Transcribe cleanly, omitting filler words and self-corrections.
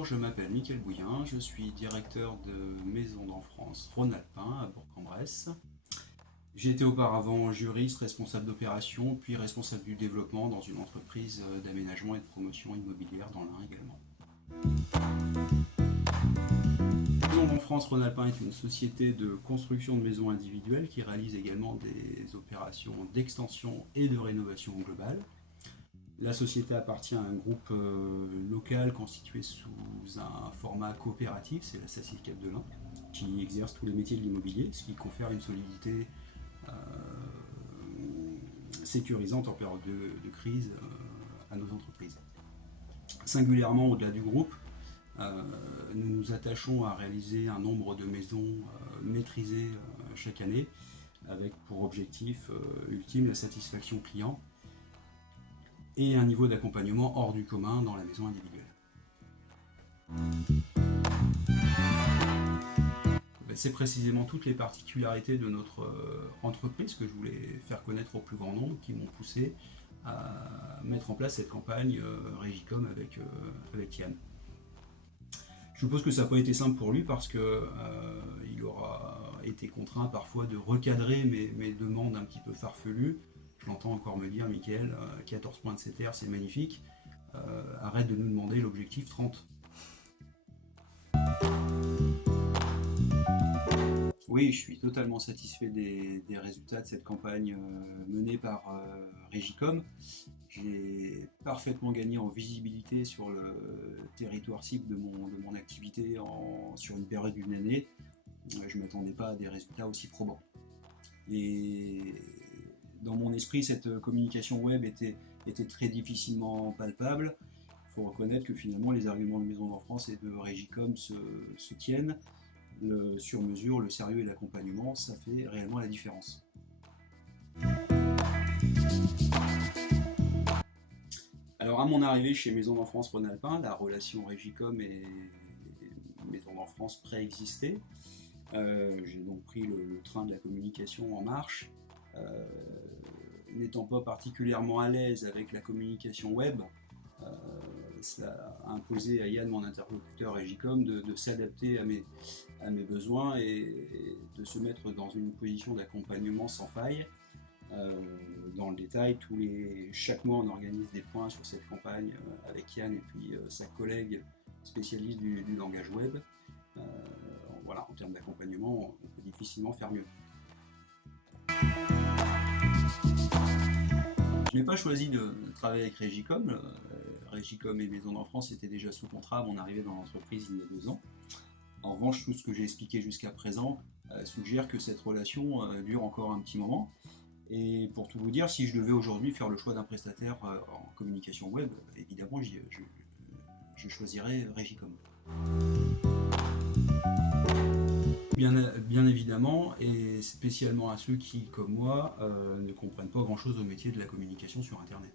Bonjour, je m'appelle Mickaël Bouillin, je suis directeur de Maison d'Enfance Rhône-Alpin à Bourg-en-Bresse. J'ai été auparavant juriste, responsable d'opération, puis responsable du développement dans une entreprise d'aménagement et de promotion immobilière dans l'Ain également. Maison d'Enfance Rhône-Alpin est une société de construction de maisons individuelles qui réalise également des opérations d'extension et de rénovation globale. La société appartient à un groupe local constitué sous un format coopératif, c'est la SACIL Cap de l'Ain, qui exerce tous les métiers de l'immobilier, ce qui confère une solidité sécurisante en période de crise à nos entreprises. Singulièrement au-delà du groupe, nous nous attachons à réaliser un nombre de maisons maîtrisées chaque année, avec pour objectif ultime la satisfaction client et un niveau d'accompagnement hors du commun dans la maison individuelle. C'est précisément toutes les particularités de notre entreprise que je voulais faire connaître au plus grand nombre qui m'ont poussé à mettre en place cette campagne Régicom avec Yann. Je suppose que ça n'a pas été simple pour lui parce qu'il aura été contraint parfois de recadrer mes demandes un petit peu farfelues. Je l'entends encore me dire, Mickaël, 14 points de CTR, c'est magnifique, arrête de nous demander l'objectif 30. Oui, je suis totalement satisfait des résultats de cette campagne menée par Régicom. J'ai parfaitement gagné en visibilité sur le territoire cible de mon activité sur une période d'une année. Je ne m'attendais pas à des résultats aussi probants. Et dans mon esprit, cette communication web était très difficilement palpable. Il faut reconnaître que finalement les arguments de Maison d'Enfance et de Régicom se tiennent. Le sur-mesure, le sérieux et l'accompagnement, ça fait réellement la différence. Alors à mon arrivée chez Maison d'Enfance Rhône-Alpin, la relation Régicom et Maison d'Enfance préexistait. J'ai donc pris le train de la communication en marche. N'étant pas particulièrement à l'aise avec la communication web, cela a imposé à Yann, mon interlocuteur Régicom, de s'adapter à mes besoins et de se mettre dans une position d'accompagnement sans faille. Dans le détail, chaque mois on organise des points sur cette campagne avec Yann et puis sa collègue spécialiste du langage web. Voilà, en termes d'accompagnement, on peut difficilement faire mieux. Je n'ai pas choisi de travailler avec Régicom. Régicom et Maison d'Enfance étaient déjà sous contrat à mon arrivée dans l'entreprise il y a 2 ans. En revanche, tout ce que j'ai expliqué jusqu'à présent suggère que cette relation dure encore un petit moment. Et pour tout vous dire, si je devais aujourd'hui faire le choix d'un prestataire en communication web, évidemment, je choisirais Régicom. Bien évidemment, et spécialement à ceux qui, comme moi, ne comprennent pas grand-chose au métier de la communication sur Internet.